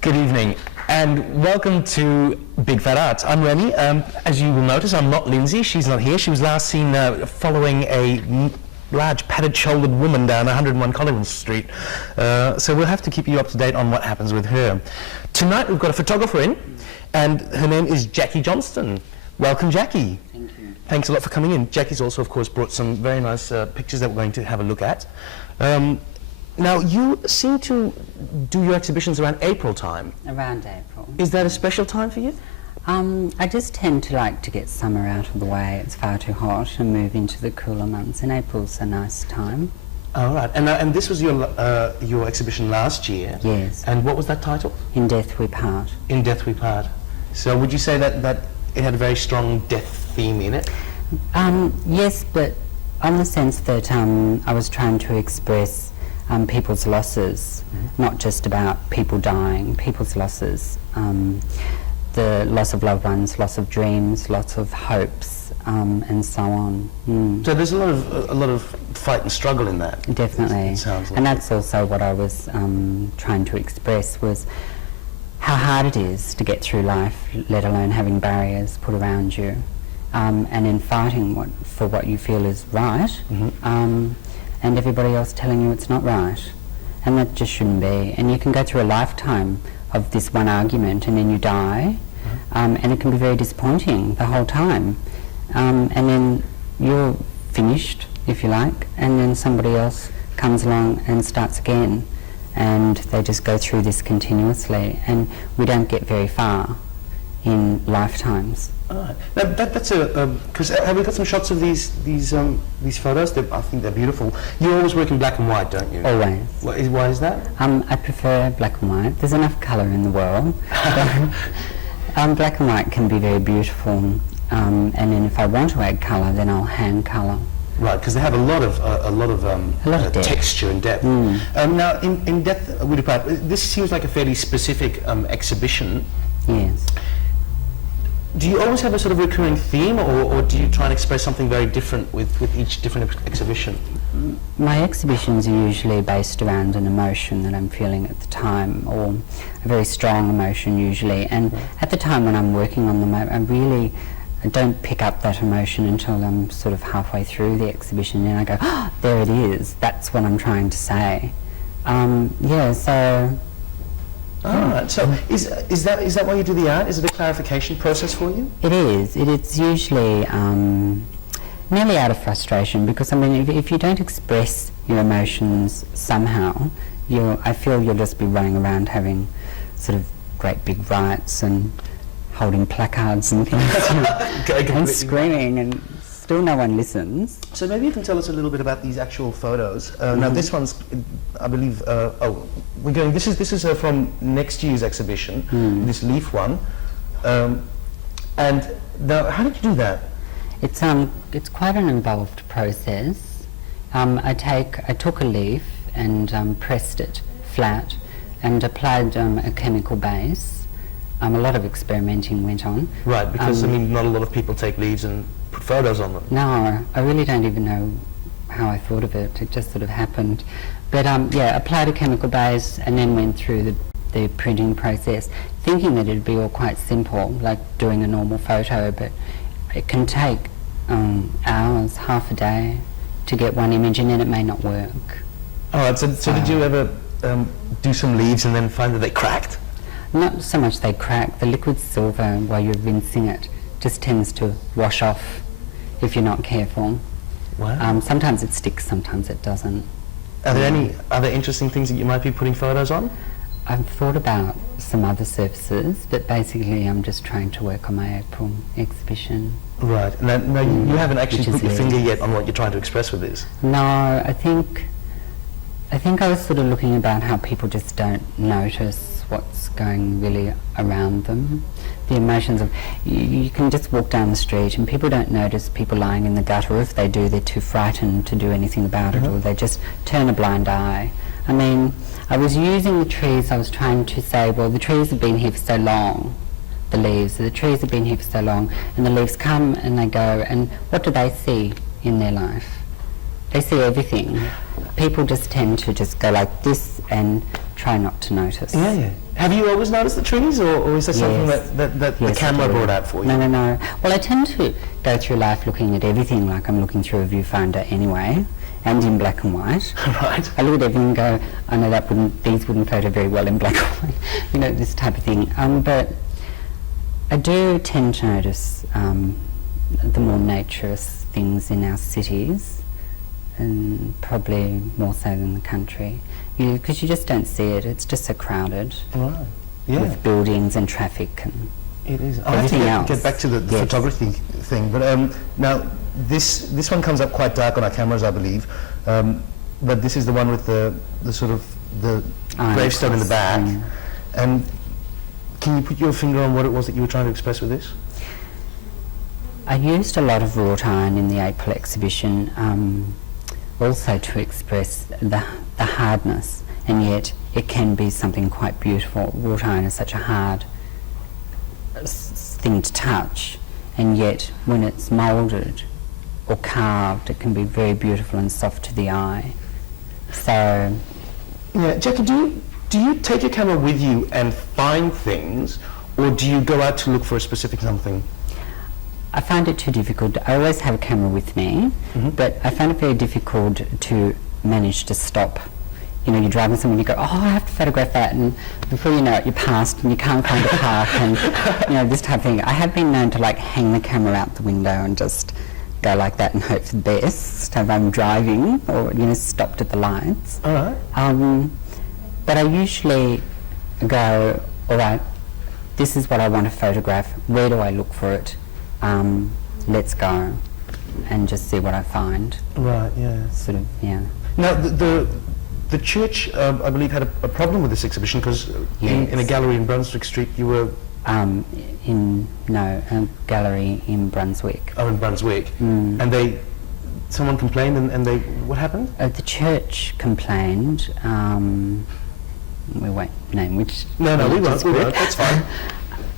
Good evening and welcome to Big Fat Arts. I'm Remy. As you will notice, I'm not Lindsay. She's not here. She was last seen following a large padded-shouldered woman down 101 Collins Street. So we'll have to keep you up to date on what happens with her. Tonight we've got a photographer in, and her name is Jacqui Johnston. Welcome, Jacqui. Thank you. Thanks a lot for coming in. Jacqui's also, of course, brought some very nice pictures that we're going to have a look at. Now, you seem to do your exhibitions around April time. Around April. Is that a special time for you? I just tend to like to get summer out of the way. It's far too hot, and move into the cooler months, and April's a nice time. All right. And this was your exhibition last year. Yes. And what was that title? In Death We Part. In Death We Part. So would you say that it had a very strong death theme in it? Yes, but on the sense that I was trying to express people's losses, not just about people dying, people's losses, the loss of loved ones, loss of dreams, lots of hopes, and so on. So there's a lot of fight and struggle in that. Definitely. It sounds like. And that's also what I was trying to express, was how hard it is to get through life, let alone having barriers put around you, and in fighting for what you feel is right, and everybody else telling you it's not right, and that just shouldn't be. And you can go through a lifetime of this one argument and then you die, and it can be very disappointing the whole time, and then you're finished, if you like, and then somebody else comes along and starts again, and they just go through this continuously, and we don't get very far in lifetimes. Now that's because have we got some shots of these photos? I think they're beautiful. You always work in black and white, don't you? Always. Why is that? I prefer black and white. There's enough colour in the world. Black and white can be very beautiful, and then if I want to add colour, then I'll hand colour. Right, because they have a lot of texture and depth. Now, in Death We Part, this seems like a fairly specific exhibition. Yes. Do you always have a sort of recurring theme, or do you try and express something very different with each different exhibition? My exhibitions are usually based around an emotion that I'm feeling at the time, or a very strong emotion usually. And at the time when I'm working on them, I don't pick up that emotion until I'm sort of halfway through the exhibition, and I go, oh, there it is, that's what I'm trying to say. So... Alright, so is that why you do the art? Is it a clarification process for you? It is. It's usually nearly out of frustration, because I mean, if you don't express your emotions somehow, I feel you'll just be running around having sort of great big riots and holding placards and things and screaming, and still no one listens. So maybe you can tell us a little bit about these actual photos. Now this one's, I believe, this is from next year's exhibition, this leaf one. And now, how did you do that? It's quite an involved process. I took a leaf and pressed it flat and applied a chemical base. A lot of experimenting went on. Right, because I mean, not a lot of people take leaves and put photos on them. No, I really don't even know how I thought of it. It just sort of happened. But applied a chemical base and then went through the printing process, thinking that it'd be all quite simple, like doing a normal photo, but it can take hours, half a day to get one image, and then it may not work. All right, so did you ever do some leaves and then find that they cracked? Not so much they crack. The liquid silver, while you're rinsing it, just tends to wash off if you're not careful. Wow. Sometimes it sticks, sometimes it doesn't. Are there any other interesting things that you might be putting photos on? I've thought about some other surfaces, but basically I'm just trying to work on my April exhibition. Right. Now you haven't actually Which put is your it. finger yet on what you're trying to express with this. No, I think I was sort of looking about how people just don't notice what's going really around them. The emotions of, you can just walk down the street and people don't notice people lying in the gutter, or if they do, they're too frightened to do anything about it, or they just turn a blind eye. I mean, I was using the trees, I was trying to say, well, the trees have been here for so long, the trees have been here for so long, and the leaves come and they go, and what do they see in their life? They see everything. People just tend to just go like this and try not to notice. Yeah. Have you always noticed the trees, or is there something Yes. that the Yes, I camera do. brought out for you? No. Well, I tend to go through life looking at everything like I'm looking through a viewfinder anyway, and in black and white. Right. I look at everything and go, I know these wouldn't photo very well in black and white, you know, this type of thing. But I do tend to notice the more naturous things in our cities, and probably more so than the country, because you just don't see it. It's just so crowded Right. Yeah. with buildings and traffic and It is. I have to everything get else. back to the Yes. photography thing, but now this one comes up quite dark on our cameras, I believe. But this is the one with the sort of the gravestone in the back. And can you put your finger on what it was that you were trying to express with this? I used a lot of wrought iron in the April exhibition, also to express the hardness, and yet it can be something quite beautiful. Wrought iron is such a hard thing to touch, and yet when it's moulded or carved, it can be very beautiful and soft to the eye. So, Yeah, Jacqui, do you take your camera with you and find things, or do you go out to look for a specific something? I find it too difficult. I always have a camera with me, but I find it very difficult to manage to stop. You know, you're driving somewhere and you go, oh, I have to photograph that, and before you know it, you're past and you can't find a park, and you know, this type of thing. I have been known to like hang the camera out the window and just go like that and hope for the best if I'm driving, or you know, stopped at the lights. All right. But I usually go, all right, this is what I want to photograph. Where do I look for it? Let's go and just see what I find. Right, yeah. Sort of, yeah. Now, the church, I believe, had a problem with this exhibition because in a gallery in Brunswick Street, you were... a gallery in Brunswick. Oh, in Brunswick. And someone complained, and what happened? The church complained. We won't name which. No, we religious won't. group. That's fine.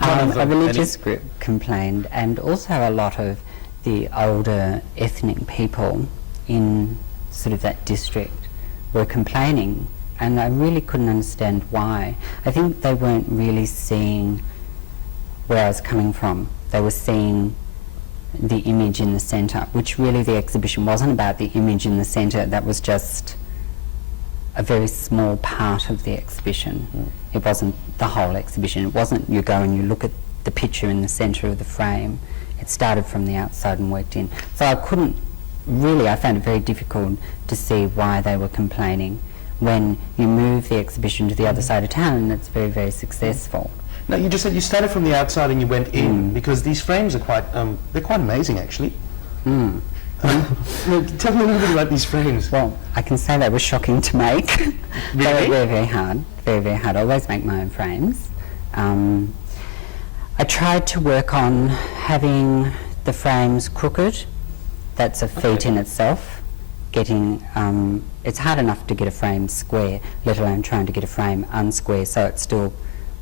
A religious group complained, and also a lot of the older ethnic people in sort of that district were complaining, and I really couldn't understand why. I think they weren't really seeing where I was coming from. They were seeing the image in the centre, which really the exhibition wasn't about the image in the centre. That was just a very small part of the exhibition. It wasn't the whole exhibition. It wasn't you go and you look at the picture in the centre of the frame. It started from the outside and worked in. So I found it very difficult to see why they were complaining when you move the exhibition to the other side of town, and it's very, very successful. Now, you just said you started from the outside and you went in, because these frames are they're quite amazing, actually. Tell me a little bit about these frames. Well, I can say they were shocking to make. They were very, very hard. Very, very hard. I always make my own frames. I tried to work on having the frames crooked. That's a feat in itself. It's hard enough to get a frame square, let alone trying to get a frame unsquare so it still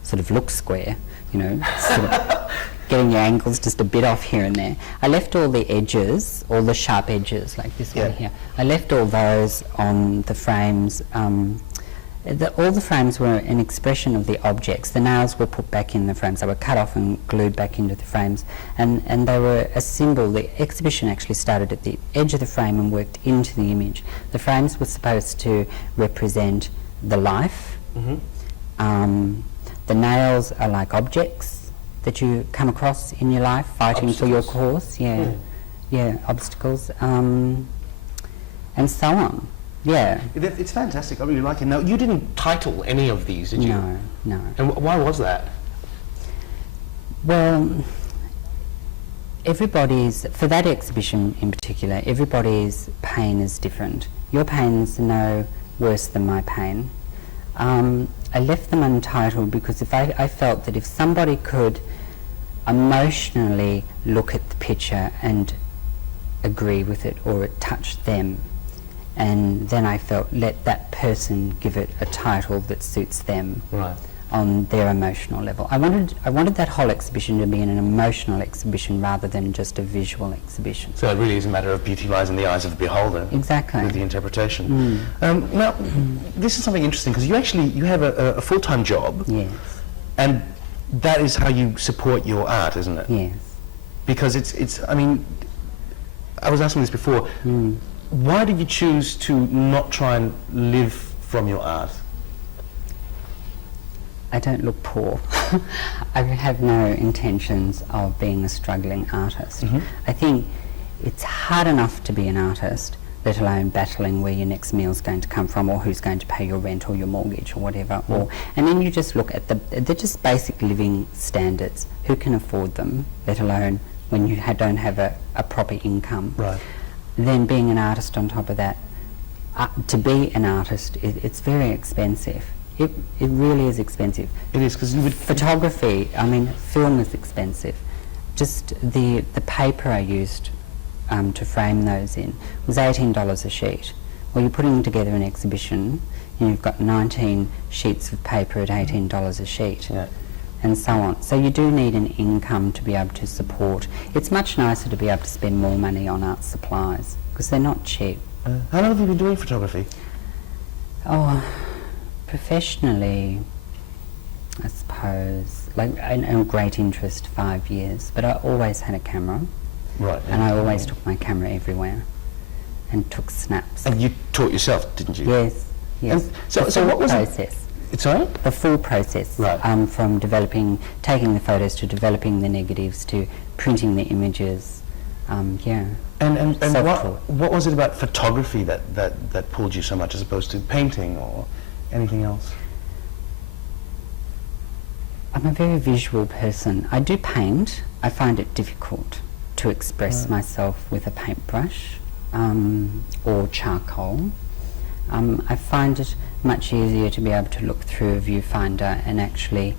sort of looks square, you know, sort of getting your angles just a bit off here and there. I left all the edges, all the sharp edges, like this one here. I left all those on the frames. All the frames were an expression of the objects. The nails were put back in the frames. They were cut off and glued back into the frames. And they were a symbol. The exhibition actually started at the edge of the frame and worked into the image. The frames were supposed to represent the life. The nails are like objects that you come across in your life, fighting for your cause. Yeah, obstacles. And so on. Yeah. It's fantastic. I really like it. Now, you didn't title any of these, did you? No, no. And why was that? Well, for that exhibition in particular, everybody's pain is different. Your pain's no worse than my pain. I left them untitled because I felt that if somebody could emotionally look at the picture and agree with it, or it touched them, and then I felt, let that person give it a title that suits them. Right. On their emotional level. I wanted that whole exhibition to be an emotional exhibition rather than just a visual exhibition. So it really is a matter of beauty lies in the eyes of the beholder. Exactly. With the interpretation. Now, this is something interesting because you have a full-time job. Yes. And that is how you support your art, isn't it? Yes. Because it's I mean, I was asking this before. Why did you choose to not try and live from your art? I don't look poor. I have no intentions of being a struggling artist. I think it's hard enough to be an artist, let alone battling where your next meal's going to come from, or who's going to pay your rent or your mortgage or whatever. And then you just look at they're just basic living standards. Who can afford them, let alone when you don't have a proper income? Right. Then being an artist on top of that, to be an artist, it's very expensive. It really is expensive. It is, because photography, I mean, film is expensive. Just the paper I used to frame those in was $18 a sheet. Well, you're putting together an exhibition, and you've got 19 sheets of paper at $18 a sheet, and so on. So you do need an income to be able to support. It's much nicer to be able to spend more money on art supplies, because they're not cheap. How long have you been doing photography? Oh, professionally, I suppose, like a great interest, 5 years, but I always had a camera. Right. And I always took my camera everywhere and took snaps. And you taught yourself, didn't you? Yes, yes. And so what was process? Sorry? The full process. Right. From taking the photos to developing the negatives to printing the images. Yeah. And what was it about photography that pulled you so much as opposed to painting or anything else? I'm a very visual person. I do paint. I find it difficult to express myself with a paintbrush or charcoal. I find it much easier to be able to look through a viewfinder and actually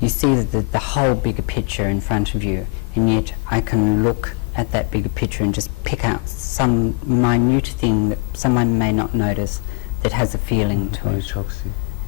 you see the whole bigger picture in front of you, and yet I can look at that bigger picture and just pick out some minute thing that someone may not notice that has a feeling to it.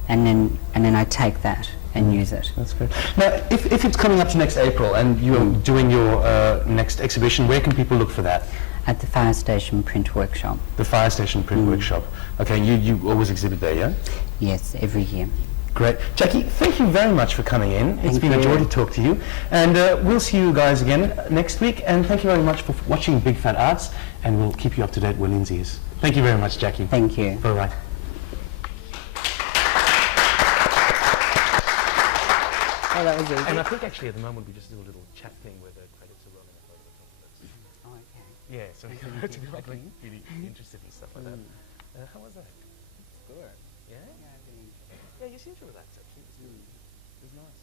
And then I take that and use it. That's good. Now, if it's coming up to next April and you're doing your next exhibition, where can people look for that? At the Fire Station Print Workshop. The Fire Station Print Workshop. Okay, you always exhibit there, yeah? Yes, every year. Great. Jacqui, thank you very much for coming in. It's been a joy to talk to you. And we'll see you guys again next week. And thank you very much for watching Big Fat Arts. And we'll keep you up to date where Lindsay is. Thank you very much, Jacqui. Thank you. Bye-bye. Oh, that was easy. And I think actually at the moment we just do a little chat thing where the credits are rolling up over the top of it. Oh, okay. Yeah, so to be like really interested in stuff like that. How was that? It's good. Yeah? Yeah, really. Yeah, you seem to relax actually. It was good. It was nice.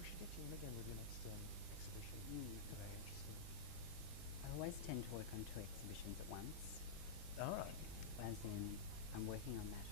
We should get you in again with your next exhibition. Very interesting. I always tend to work on 2 exhibitions at once. All right. As in, I'm working on that